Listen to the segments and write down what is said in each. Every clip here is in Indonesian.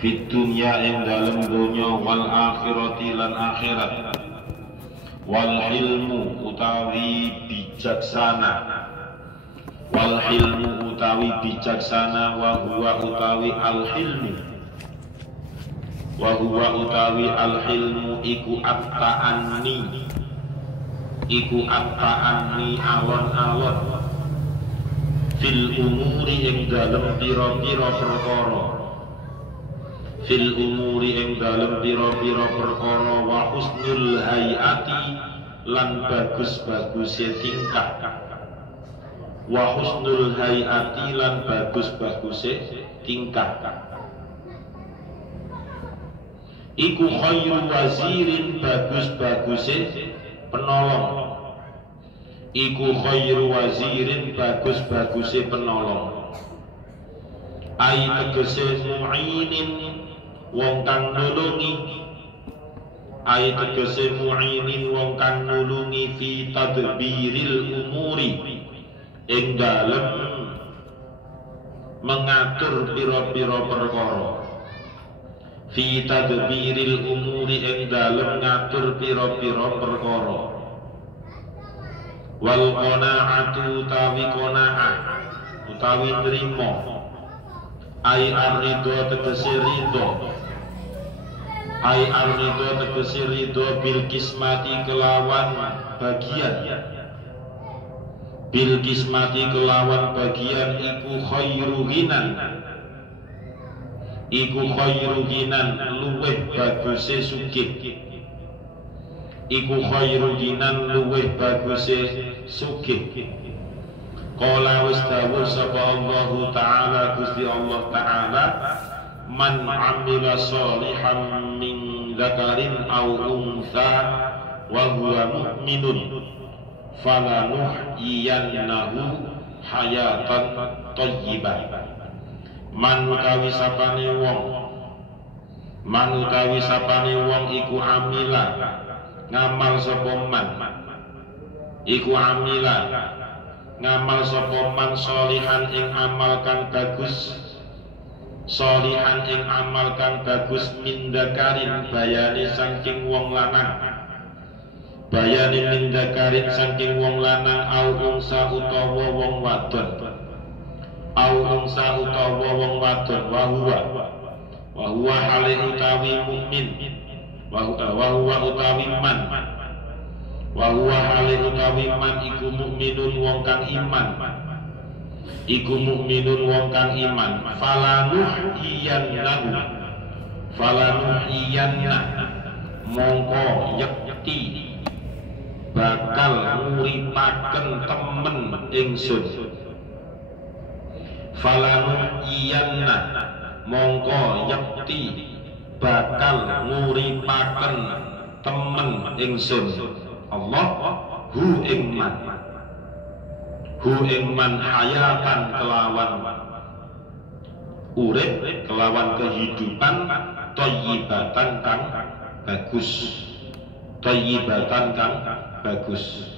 Fit dunya ing dalem donya wal akhirati lan akhirat. Wal hilmu utawi bijaksana. Wal hilmu utawi bijaksana wa huwa utawi al hilmu. Wa huwa utawi al hilmu iku at-ta'anni. Iku at-ta'anni alon-alon. Fil umuri ing dalem pira-pira perkara. Fil umuri ing dalem pira-pira perkara wa husnul hayati lan bagus-baguse tingkah. Wa husnul hayati lan bagus-baguse tingkah. Iku khairu wazirin bagus-baguse penolong. Iku khairu wazirin bagus-baguse penolong. Ai tegese mu'inin wong kang nulungi. Ai tegese mu'inin wong kang nulungi fi tadbiril umuri ing dalem mengatur pira-pira perkara. Fi tadbiril umuri ing dalem ngatur pira-pira perkara. Wal qanaatu utawi qanaah utawi nrimo. Ai ar-ridho tegese ridho. Ai ar-ridho tegese ridho bil kismati kelawan bagian. Bil kismati kelawan bagian iku khairu ghinan. Iku khairu ghinan luweh baguse sugih. Iku khairu ghinan luweh baguse sugih. Qala wis dawuh sapa Allah Ta'ala Gusti Allah Ta'ala man 'amila sholihan min dzakarin aw untha wa huwa mu'minun falanuhyiyannahu hayatan thayyibah. Man utawi sapane wong iku amila ngamal sapa man. Iku amila ngamal sapa man sholihan ing amal kang bagus. Sholihan ing amal kang bagus min dzakarin bayane saking wong lanang. Bayane min dzakarin saking wong lanang au unsa utawa wong wadon. Au unsa utawa wong wadon wa huwa hale utawi mukmin. Wa huwa utawi man. Wa huwa hale utawi man iku mukminun wong kang iman. Iku mukminun wong kang iman. Falanuhyiyanna mongko yakti bakal nguripaken temen ingsun. Falanuhyiyanna mongko yakti bakal nguripaken temen ingsun. Allah hu ing man hayatan kelawan urip kelawan kehidupan thayyibatan kang bagus. Thayyibatan kang bagus.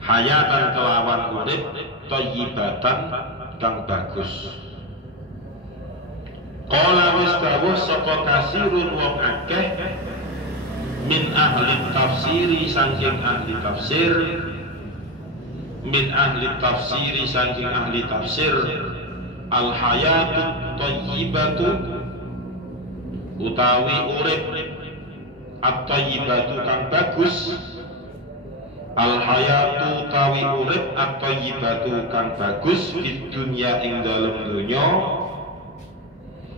Hayatan kelawan urip thayyibatan kang bagus. Qala wis dawuh sapa kasirun wong akeh min ahli tafsiri saking ahli tafsir. Min ahli tafsiri saking ahli tafsir al hayatu thayyibatu utawi urip at-thayyibatu kang bagus. Al hayatu utawi urip at-thayyibatu kang bagus di dunya ing dalem donya.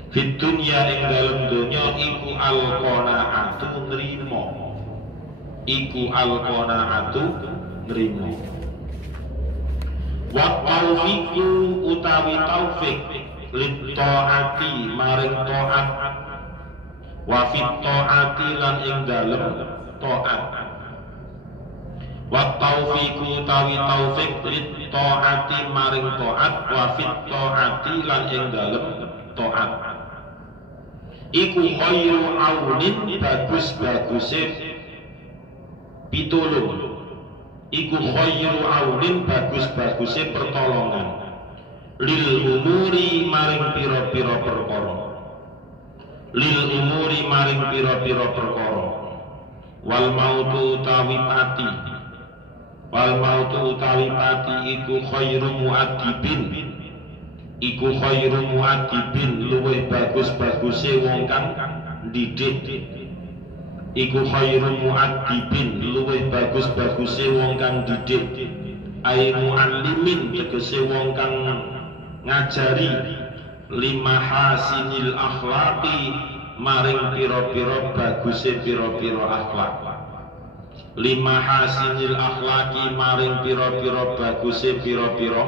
Di dunya ing dalem donya iku al qanaatu nrimo. Iku al qanaatu nrimo. Wa taufiqu utawi taufik lit taati maring taat. Wa fit taati lan ing dalem taat. Wa taufiqu utawi taufik lit taati maring taat. Wa fit taati lan ing dalem taat. Iku khairu aunin bagus-baguse pitulung. Iku khairu aunin bagus-baguse pertolongan. Lil umuri maring pira-pira perkara. lil umuri maring pira-pira perkara. Wal mautu utawi pati, wal mautu utawi pati iku khairu muadibin, iku khairu muadibin luwih bagus-baguse wong kang didik. Iku khairu muadibin luwih bagus-baguse wong kang didik. Ai muallimin tegese wong kang ngajari lima hasinil akhlaqi maring pira-pira baguse pira-pira akhlak. Lima hasinil akhlaqi maring pira-pira baguse pira-pira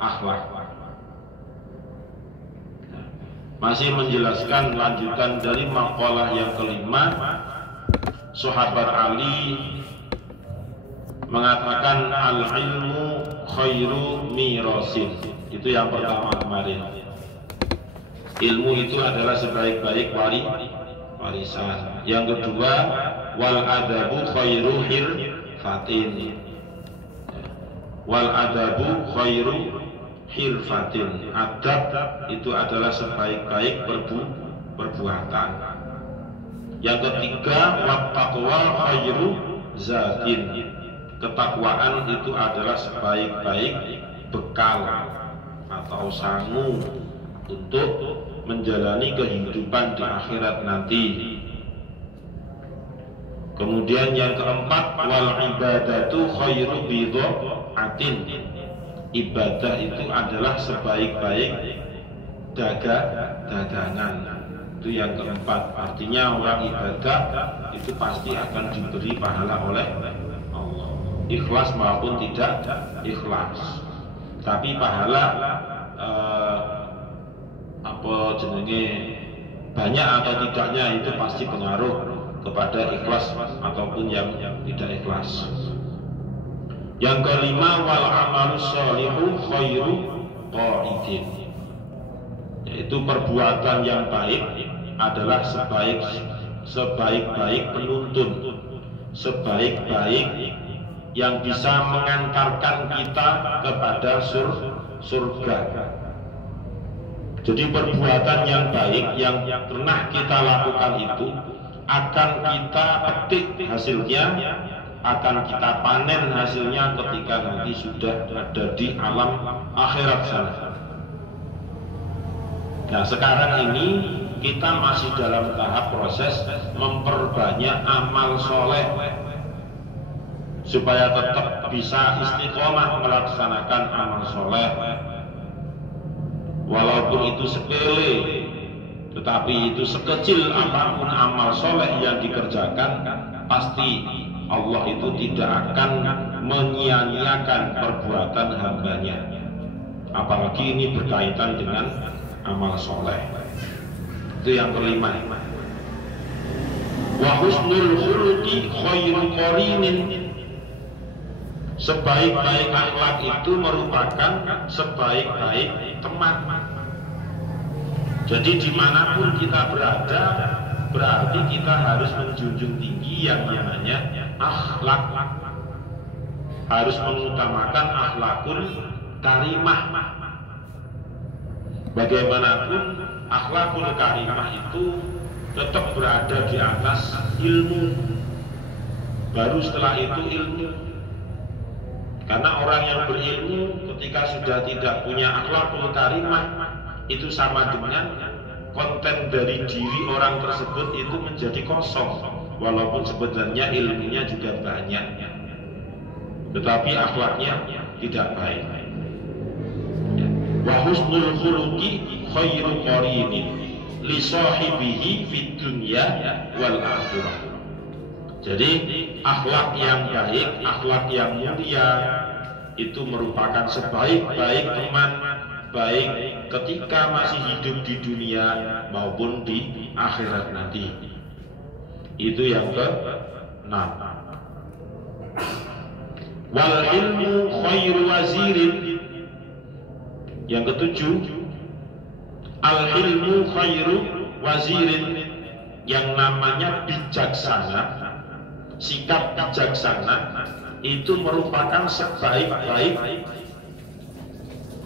akhlak. Masih menjelaskan lanjutan dari makalah yang kelima. Sahabat Ali mengatakan al-ilmu khairu mirasin. Itu yang pertama kemarin. Ilmu itu adalah sebaik-baik warisan. Yang kedua, wal adabu khairu hirfatin. Wal adabu khairu hirfatin. Adab itu adalah sebaik-baik perbuatan. Yang ketiga, wattaqwa khairu zatin. Ketakwaan itu adalah sebaik-baik bekal atau sangu untuk menjalani kehidupan di akhirat nanti. Kemudian yang keempat, wal ibadatu khairu bidhaatin. Ibadah itu adalah sebaik-baik dagangan. Itu yang keempat. Artinya orang ibadah itu pasti akan diberi pahala oleh Allah, ikhlas maupun tidak ikhlas. Tapi pahala banyak atau tidaknya itu pasti pengaruh kepada ikhlas ataupun yang tidak ikhlas. Yang kelima, wal amalu sholihu khairu qaidin. Yaitu perbuatan yang baik adalah sebaik-baik penuntun, sebaik-baik yang bisa mengantarkan kita kepada surga. Jadi perbuatan yang baik yang pernah kita lakukan itu akan kita petik hasilnya, akan kita panen hasilnya ketika nanti sudah ada di alam akhirat sana. Nah, sekarang ini kita masih dalam tahap proses memperbanyak amal soleh supaya tetap bisa istiqomah melaksanakan amal soleh. Walaupun itu sepele, tetapi itu sekecil apapun amal soleh yang dikerjakan, pasti Allah itu tidak akan menyia-nyiakan perbuatan hambanya. Apalagi ini berkaitan dengan amal soleh. Itu yang kelima. Wa husnul khuluqi khairu qarinin. Sebaik-baik akhlak itu merupakan sebaik-baik teman. Jadi dimanapun kita berada, berarti kita harus menjunjung tinggi yang namanya akhlak. Harus mengutamakan akhlakul karimah. Bagaimanapun akhlakul karimah itu tetap berada di atas ilmu. Baru setelah itu ilmu. Karena orang yang berilmu ketika sudah tidak punya akhlakul karimah, itu sama dengan konten dari diri orang tersebut itu menjadi kosong, walaupun sebenarnya ilmunya juga banyak, tetapi akhlaknya tidak baik. Wa husnul khuluqi khairu qarinin li sahibihi fid dunya wal akhirah. Jadi akhlak yang baik, akhlak yang mulia itu merupakan sebaik-baik teman, baik ketika masih hidup di dunia maupun di akhirat nanti. Itu yang ke-6. Wal ilmu khairu wazirin. Yang ke-7, al ilmu khairu wazirin. Yang namanya bijaksana, sikap bijaksana itu merupakan sebaik-baik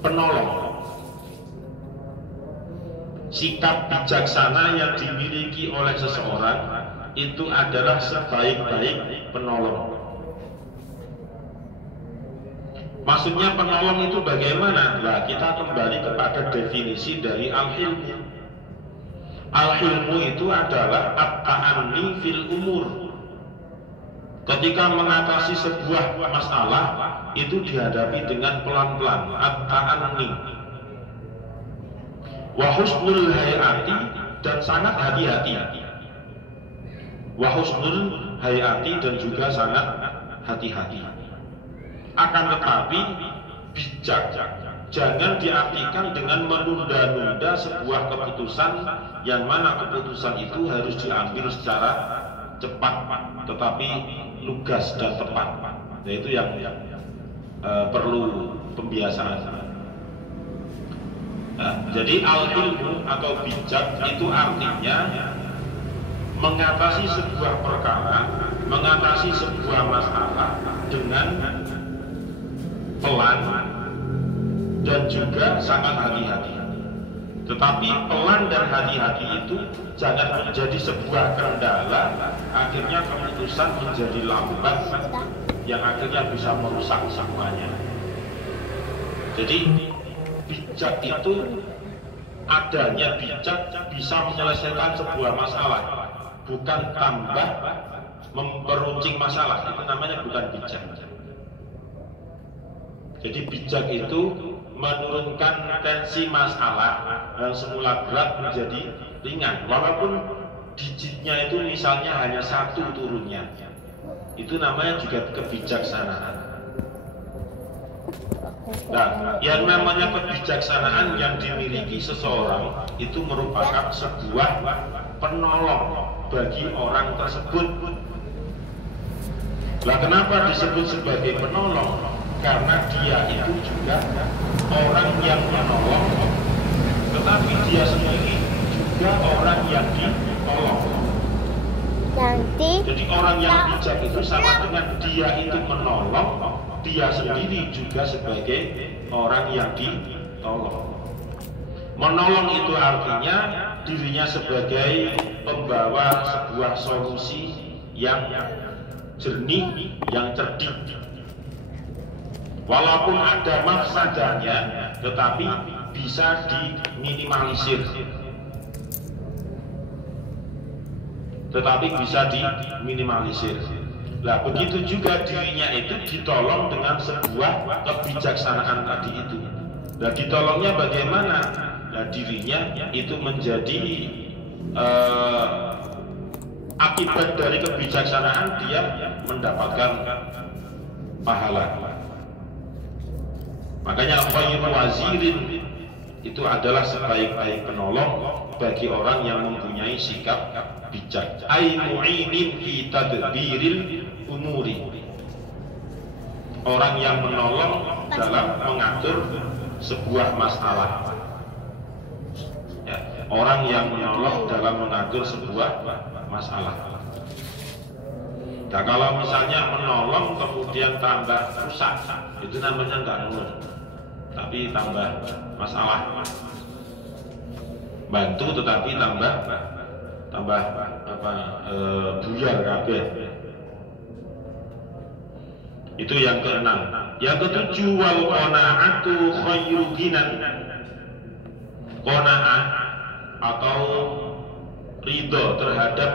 penolong. sikap bijaksana yang dimiliki oleh seseorang itu adalah sebaik-baik penolong. Maksudnya penolong itu bagaimana? Nah, kita kembali kepada definisi dari al-hilmu. Al-hilmu itu adalah at-ta'anni fil umur. Ketika mengatasi sebuah masalah itu dihadapi dengan pelan-pelan, at-ta'anni. Wa husnul hayati, dan sangat hati-hati. Wa husnul hayati, dan juga sangat hati-hati. Akan tetapi bijak jangan diartikan dengan menunda-nunda sebuah keputusan yang mana keputusan itu harus diambil secara cepat, tetapi lugas dan tepat. Nah, itu yang perlu pembiasaan. Nah, jadi al-ilmu atau bijak itu artinya mengatasi sebuah perkara, mengatasi sebuah masalah dengan pelan dan juga sangat hati-hati. Tetapi pelan dan hati-hati itu jangan menjadi sebuah kendala, akhirnya keputusan menjadi lambat yang akhirnya bisa merusak semuanya. Jadi bijak itu, adanya bijak bisa menyelesaikan sebuah masalah, bukan tambah memperuncing masalah. Itu namanya bukan bijak. Jadi bijak itu menurunkan tensi masalah yang semula berat menjadi ringan, walaupun digitnya itu misalnya hanya 1 turunnya. Itu namanya juga kebijaksanaan. Nah, yang namanya kebijaksanaan yang dimiliki seseorang itu merupakan sebuah penolong bagi orang tersebut. Nah, kenapa disebut sebagai penolong? Karena dia itu juga orang yang menolong, tetapi dia sendiri juga orang yang ditolong. Jadi orang yang bijak itu sama dengan dia itu menolong, dia sendiri juga sebagai orang yang ditolong. Menolong itu artinya dirinya sebagai pembawa sebuah solusi yang jernih, yang cerdik. Walaupun ada mafsadahnya, tetapi bisa diminimalisir. Nah, begitu juga dirinya itu ditolong dengan sebuah kebijaksanaan tadi itu. Nah, ditolongnya bagaimana? Nah, dirinya itu menjadi akibat dari kebijaksanaan, dia mendapatkan pahala. Makanya khairu wazirin itu adalah sebaik-baik penolong bagi orang yang mempunyai sikap bijak. Ai mu'inin fi tadbiril umuri. Orang yang menolong dalam mengatur sebuah masalah. Ya, orang yang menolong dalam mengatur sebuah masalah. Nah, kalau misalnya menolong kemudian tambah rusak, itu namanya enggak nolong, tapi tambah masalah. Bantu tetapi tambah buyar kabeh. Itu yang keenam. Yang ketujuh, wal qanaatu khairu ghinan. Qanaah atau ridho terhadap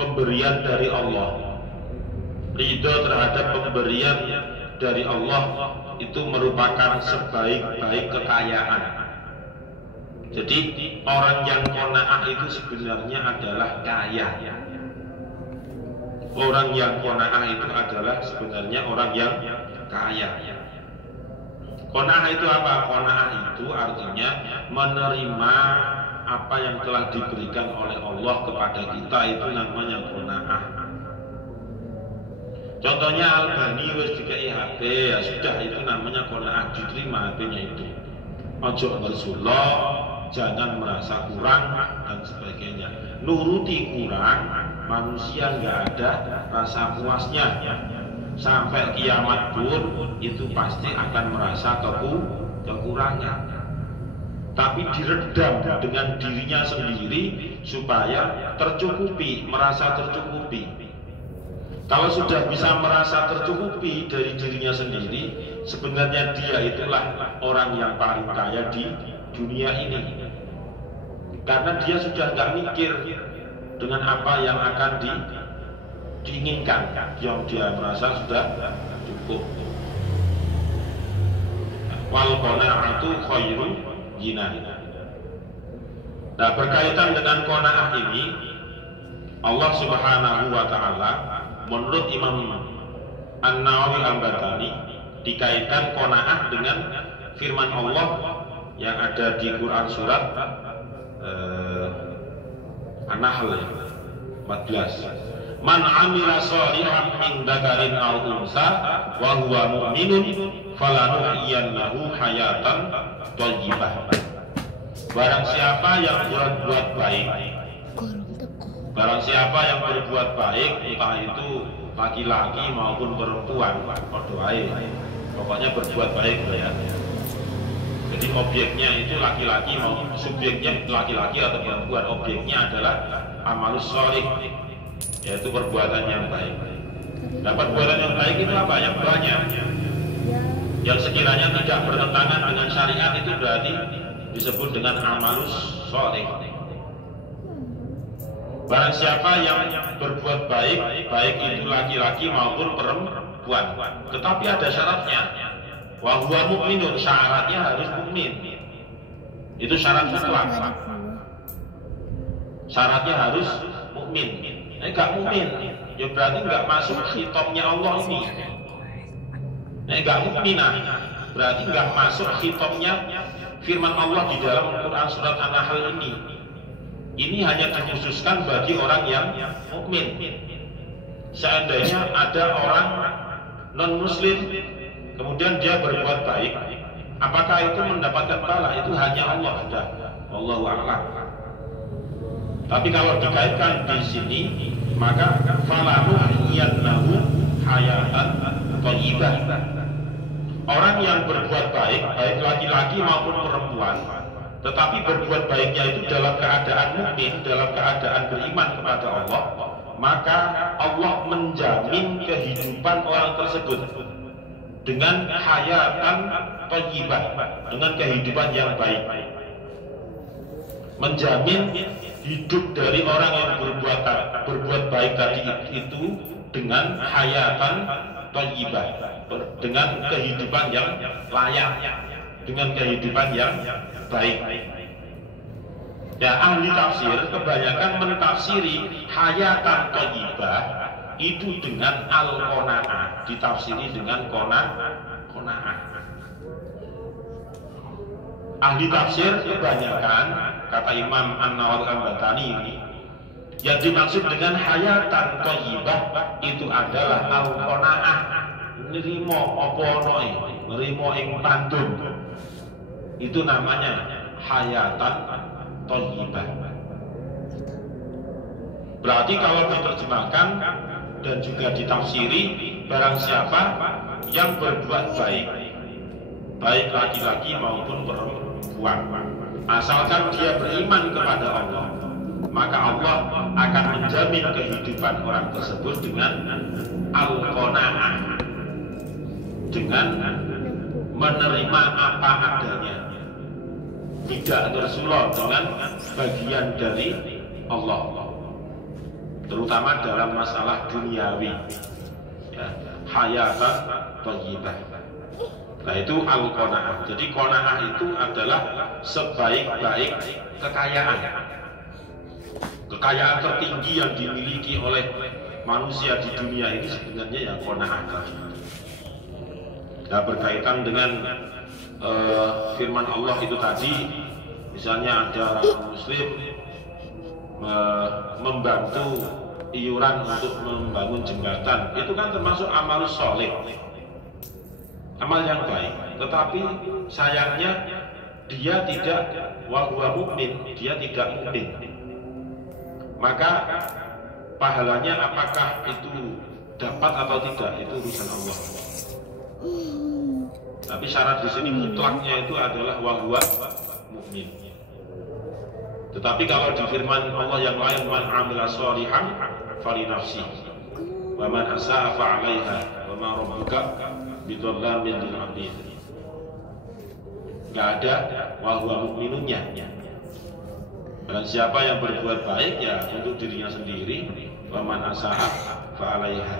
pemberian dari Allah. Ridho terhadap pemberian dari Allah itu merupakan sebaik-baik kekayaan. Jadi orang yang qanaah itu sebenarnya adalah kaya. Orang yang qanaah itu adalah sebenarnya orang yang kaya. Qanaah itu apa? Qanaah itu artinya menerima apa yang telah diberikan oleh Allah kepada kita, itu namanya qanaah. Contohnya Albani wis dikai HP, ya sudah, itu namanya qanaah, diterima HP-nya itu. Ojo bersulok, jangan merasa kurang dan sebagainya. Nuruti kurang, manusia nggak ada rasa puasnya. Sampai kiamat pun itu pasti akan merasa kekurangan. tapi diredam dengan dirinya sendiri supaya tercukupi, merasa tercukupi. Kalau sudah bisa merasa tercukupi dari dirinya sendiri, sebenarnya dia itulah orang yang paling kaya di dunia ini. Karena dia sudah tidak mikir dengan apa yang akan diinginkan, yang dia merasa sudah cukup. Wal qanaatu khairun ghina. Nah, berkaitan dengan qanaah ini, Allah Subhanahu wa taala menurut Imam An-Nawawi Al-Batani dikaitkan qanaah dengan firman Allah yang ada di Quran surat An-Nahl 14. Man amila sholihan min dzakarin aw unsa wa huwa mu'minun falanuhyiyannahu hayatan thayyibah. Barang siapa yang berbuat baik, barang siapa yang berbuat baik, entah itu laki-laki maupun perempuan, pokoknya berbuat baik ya. Jadi objeknya itu laki-laki maupun subjeknya laki-laki atau perempuan, objeknya adalah amalus sholih, yaitu perbuatan yang baik. Nah, perbuatan yang baik itu apa? Yang banyak, yang sekiranya tidak bertentangan dengan syariat, itu berarti disebut dengan amalus sholih. Barang siapa yang berbuat baik, baik itu laki-laki maupun perempuan, tetapi ada syaratnya. Wa huwa mu'minun, syaratnya harus mukmin. Itu syarat mutlak. Syaratnya harus mukmin. Enggak mukmin, ya berarti enggak masuk khitabnya Allah ini. Enggak mukminah, berarti enggak masuk khitabnya firman Allah di dalam Quran surat An-Nahl ini. Ini hanya dikhususkan bagi orang yang mukmin. Seandainya ada orang non-muslim kemudian dia berbuat baik, apakah itu mendapatkan pahala? Itu hanya Allah sudah. Wallahu a'lam. Tapi kalau dikaitkan di sini, maka falanuhyiyannahu hayatan thayyibah. Orang yang berbuat baik, baik laki-laki maupun perempuan, tetapi berbuat baiknya itu dalam keadaan mukmin, dalam keadaan beriman kepada Allah, maka Allah menjamin kehidupan orang tersebut dengan hayatan thayyibah, dengan kehidupan yang baik. Menjamin hidup dari orang yang berbuat baik tadi itu dengan hayatan thayyibah, dengan kehidupan yang layak, dengan kehidupan yang baik. Ya, ahli tafsir kebanyakan mentafsiri hayatan thayyibah itu dengan al-qanaah, ditafsiri dengan qanaah. Ahli tafsir kebanyakan, kata Imam An-Nawawi Al-Batani ini, yang dimaksud dengan hayatan thayyibah itu adalah al-qanaah, nerimo apa ono nerimo ing pandum. Itu namanya hayatan thayyibah. Berarti kalau diterjemahkan dan juga ditafsiri, barang siapa yang berbuat baik, baik laki-laki maupun perempuan, asalkan dia beriman kepada Allah, maka Allah akan menjamin kehidupan orang tersebut dengan al-qanaah, dengan menerima apa adanya, tidak tersulut dengan bagian dari Allah, terutama dalam masalah duniawi, ya, hayatan thayyibah. Nah, itu al-qanaah. Jadi qanaah itu adalah sebaik-baik kekayaan. Kekayaan tertinggi yang dimiliki oleh manusia di dunia ini sebenarnya ya qanaah. Nah, berkaitan dengan firman Allah itu tadi, misalnya ada orang muslim membantu iuran untuk membangun jembatan, itu kan termasuk amalus sholih, amal yang baik. Tetapi sayangnya dia tidak wa huwa mukmin, dia tidak mukmin. Maka pahalanya apakah itu dapat atau tidak, itu urusan Allah. Tapi syarat di sini mutlaknya itu adalah wa huwa mukmin. Tetapi kalau di firman Allah yang lain, man amila sholihan fali nafsi wa man asaa fa 'alaiha wa ma rabbuka bidzallamin lil 'abid. Enggak ada wa huwa mukminunnya. Dan siapa yang berbuat baik ya untuk dirinya sendiri, wa man asaa fa 'alaiha.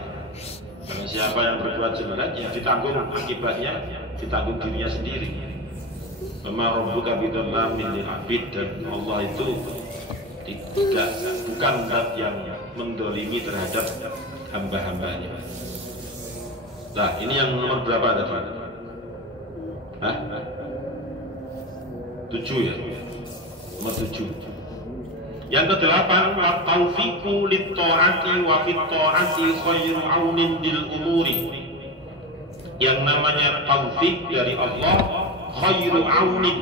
Dan siapa yang berbuat jelek ya ditanggung akibatnya, ditanggung dirinya sendiri. Wa rabbuka bidzallamin lil 'abid, dan Allah itu bukan zat yang mendolimi terhadap hamba-hambanya. Nah, ini yang nomor berapa tadi? Hah? 7 ya? Nomor 7. Yang ke-8, at-taufiqu lit-ta'ati wa fit-ta'ati khairu 'aunin lil umuri. Yang namanya taufik dari Allah, khairu 'aunin,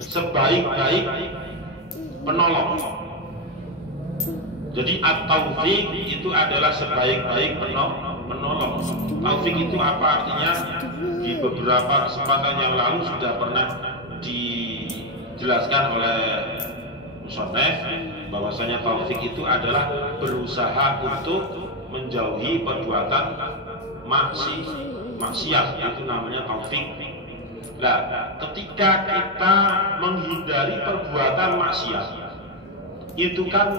sebaik-baik penolong. Jadi at-taufik itu adalah sebaik-baik penolong. Taufik itu apa artinya? Di beberapa kesempatan yang lalu sudah pernah dijelaskan oleh musannaf bahwasanya taufik itu adalah berusaha untuk menjauhi perbuatan maksiat, itu namanya taufik. Nah, ketika kita menghindari perbuatan maksiat, itu kan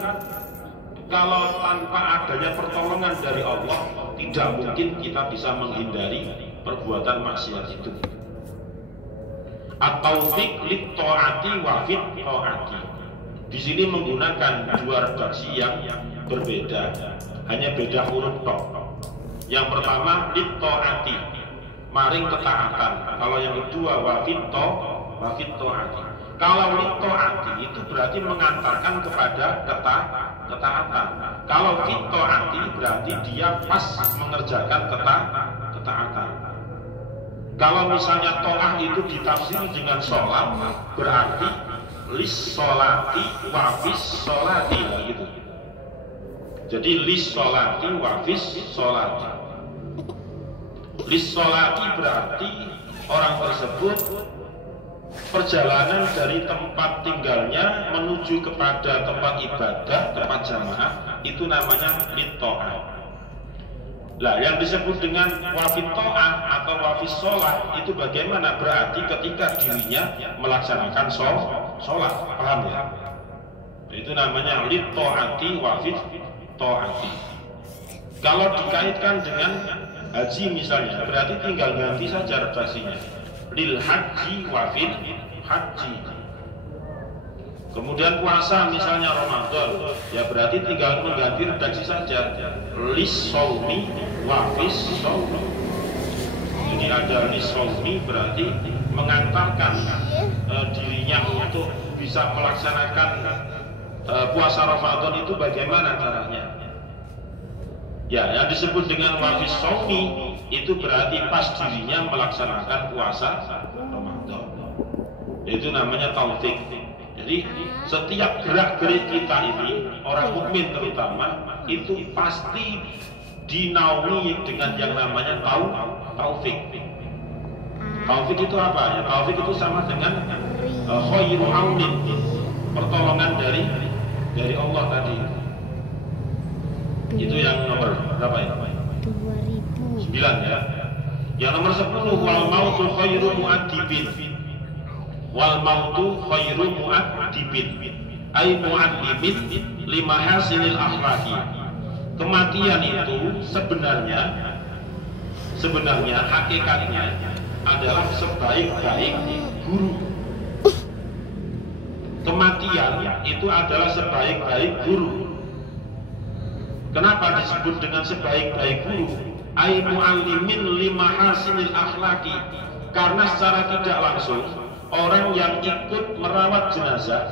kalau tanpa adanya pertolongan dari Allah, tidak mungkin kita bisa menghindari perbuatan maksiat itu. At-taufiq lit-ta'ati wa fit-ta'ati. Di sini menggunakan dua redaksi yang berbeda, hanya beda huruf tok. Yang pertama lit-ta'ati, maring ketaatan. Kalau yang kedua wa fit-ta'ati. Kalau lit-ta'ati itu berarti mengantarkan kepada ketaatan. Kalau fit-ta'ati berarti dia pas mengerjakan ketaatan. Kalau misalnya ta'ah itu ditafsir dengan sholat, berarti lis sholati wa fis sholati, gitu. Jadi lis sholati wa fis sholati. Lis sholati berarti orang tersebut perjalanan dari tempat tinggalnya menuju kepada tempat ibadah, tempat jamaah, itu namanya lit-ta'ah. Lah, yang disebut dengan wafit ta'ah atau wafis sholat itu bagaimana? Berarti ketika dirinya melaksanakan sholat, paham ya? Itu namanya lit ta'ati wafit ta'ati. Kalau dikaitkan dengan haji misalnya, berarti tinggal ganti saja redaksinya, lil haji wafil haji. Kemudian puasa misalnya Ramadan, ya berarti tinggal mengganti redaksi saja, lis shaumi wa fis shaumi. Jadi ada lis shaumi berarti mengantarkan dirinya untuk bisa melaksanakan puasa Ramadan itu bagaimana caranya? Ya, yang disebut dengan wa fis shaumi itu berarti pas dirinya melaksanakan puasa Ramadan. Itu namanya taufik. Jadi setiap gerak-gerik kita ini, orang mukmin terutama, itu pasti dinaungi dengan yang namanya taufik. Taufik itu apa ya? Taufik itu sama dengan khairu aunin, pertolongan dari Allah tadi. Itu yang nomor berapa ya? 2000. 9 ya. Yang nomor 10, wal mautu khairu mu'adzibin. Wal mautu khairu mu'adzibin, ay mu'adzibin lima hasilil akhlaki. Kematian itu sebenarnya hakikatnya adalah sebaik-baik guru. Kematian itu adalah sebaik-baik guru. Kenapa disebut dengan sebaik-baik guru? Ay mu'allimin lima hasilil akhlaki. Karena secara tidak langsung orang yang ikut merawat jenazah,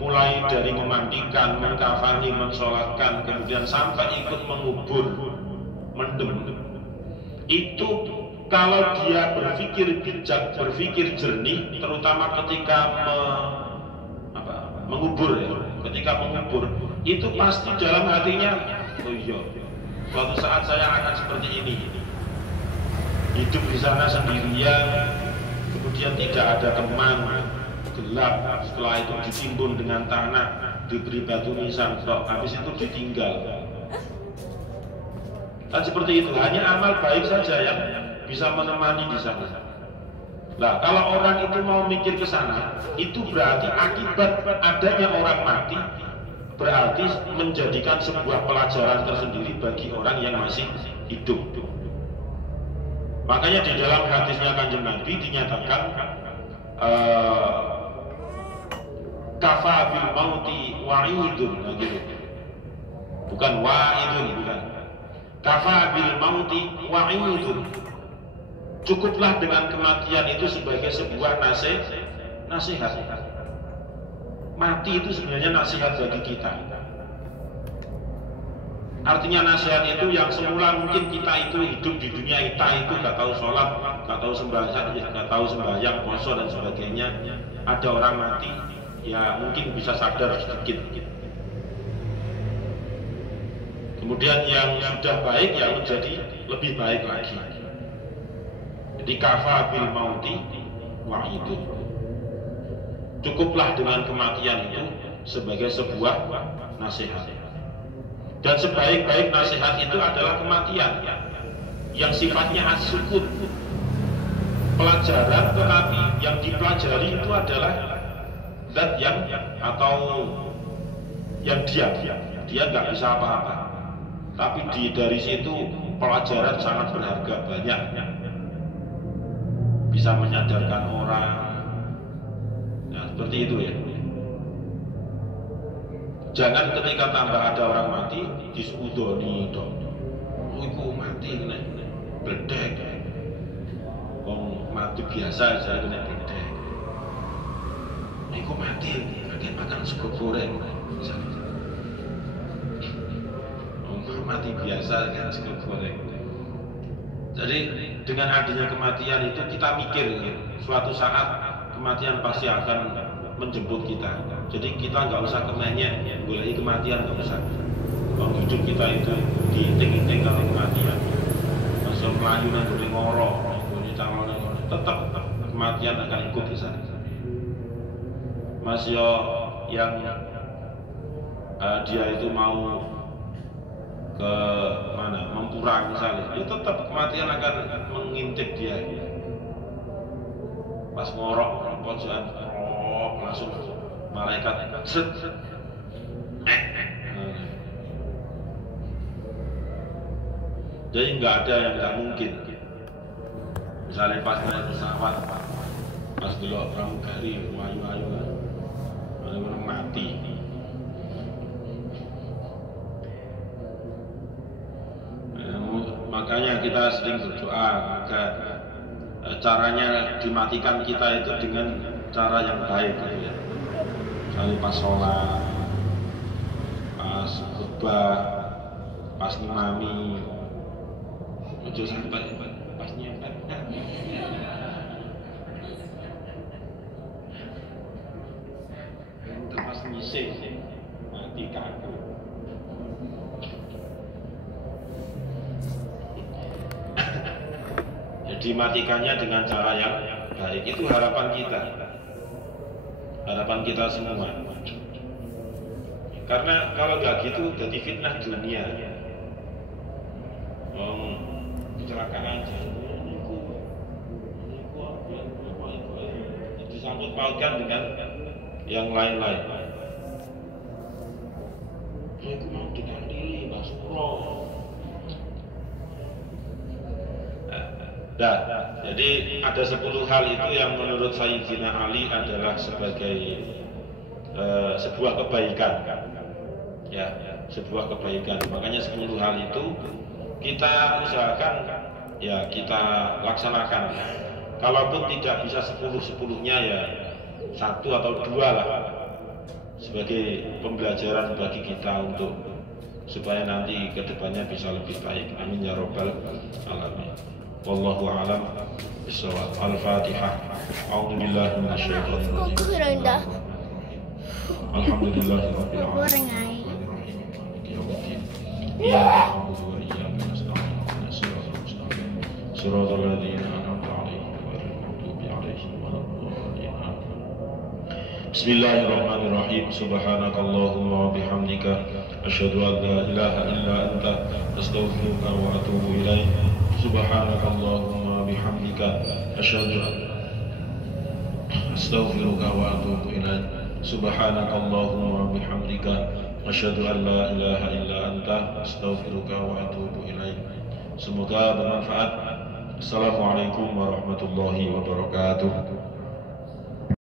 mulai dari memandikan, mengkafani, mensolatkan, kemudian sampai ikut mengubur, mendem, itu kalau dia berpikir bijak, berpikir jernih, terutama ketika mengubur ya, ketika mengubur, itu pasti dalam hatinya, oh iya, suatu saat saya akan seperti ini, hidup di sana sendirian, kemudian tidak ada teman, gelap, setelah itu ditimbun dengan tanah, diberi batu nisan, habis itu ditinggal. Dan seperti itu, hanya amal baik saja yang bisa menemani di sana. Nah, kalau orang itu mau mikir ke sana, itu berarti akibat adanya orang mati, berarti menjadikan sebuah pelajaran tersendiri bagi orang yang masih hidup. Makanya di dalam hadisnya Kanjeng Nabi dinyatakan kafa bil mauti wa'idun, gitu. Bukan wa'idun, bukan. Kafa bil mauti wa'idun. Cukuplah dengan kematian itu sebagai sebuah nasihat. Mati itu sebenarnya nasihat bagi kita. Artinya nasihat itu yang semula mungkin kita itu hidup di dunia kita itu gak tahu sholat, gak tahu sembahyang, puasa dan sebagainya. Ada orang mati, ya mungkin bisa sadar sedikit. Kemudian yang sudah baik ya menjadi lebih baik lagi. Jadi kafa bil mauti wa'idun. Cukuplah dengan kematian itu sebagai sebuah nasihat. Dan sebaik-baik nasihat itu adalah kematian yang sifatnya as-sukut, pelajaran, tetapi yang dipelajari itu adalah zat yang atau yang dia nggak bisa apa-apa, tapi dari situ pelajaran sangat berharga, banyak, bisa menyadarkan orang. Nah, seperti itu ya. Jangan ketika tambah ada orang mati disudoni dong. Oh, iku mati kena bledek. Wong mati biasa saya kena bledek. Iku mati kakek makan sego goreng. Oh, mati biasa kan sego goreng. Jadi dengan adanya kematian itu kita mikir suatu saat kematian pasti akan menjemput kita. Jadi kita nggak usah kemenyek, boleh kematian nggak usah. Kalau hidup kita itu diinting-inting kalau kematian, masuk melayu dan beri ngorok, tetap kematian akan ikut di sana. Mas yo yang dia itu mau ke mana, Mempurang misalnya, itu tetap kematian akan mengintip dia. Pas ngorok, pojokan langsung malaikat set. Jadi nggak ada yang nggak mungkin. Misalnya pas naik pesawat, pas delok pramugari ayu-ayu, orang mati. Makanya kita sering berdoa agar caranya dimatikan kita itu dengan cara yang baik, gitu ya. Misalnya pas sholat, pas khutbah, pas ngimami, ojo sampai pas nyepet. Pas ngising, mati kaku. Jadi matikannya dengan cara yang baik, itu harapan kita semua. Karena kalau nggak gitu jadi fitnah dunia. Kecelakaan disangkut pautkan dengan yang lain-lain. Aku mau dikandili Mas Pro. Nah, jadi ada 10 hal itu yang menurut Sayyidina Ali adalah sebagai sebuah kebaikan, ya, sebuah kebaikan. Makanya 10 hal itu kita usahakan, ya kita laksanakan. Kalaupun tidak bisa 10-10-nya, ya 1 atau 2 lah, sebagai pembelajaran bagi kita untuk supaya nanti kedepannya bisa lebih baik. Amin ya robbal alamin. Wallahu a'lam bishawab. Al-Fatihah. A'udzu billahi minasyaitonir rajim. Alhamdulillahirabbil alamin. Ya na'budu wa iyyaka nasta'in. Shiratal ladzina an'amta 'alaihim ghairil maghdubi 'alaihim waladdallin. Bismillahirrahmanirrahim. Subhanakallahumma wa bihamdika asyhadu an la ilaha illa anta astaghfiruka wa atubu ilaik. Subhanakallahumma wa bihamdika asyhadu an astaghfiruka wa atubu ilaik. Subhanakallahumma wa bihamdika asyhadu an la ilaha illa anta astaghfiruka wa atubu ilaik. Semoga bermanfaat. Assalamualaikum warahmatullahi wabarakatuh.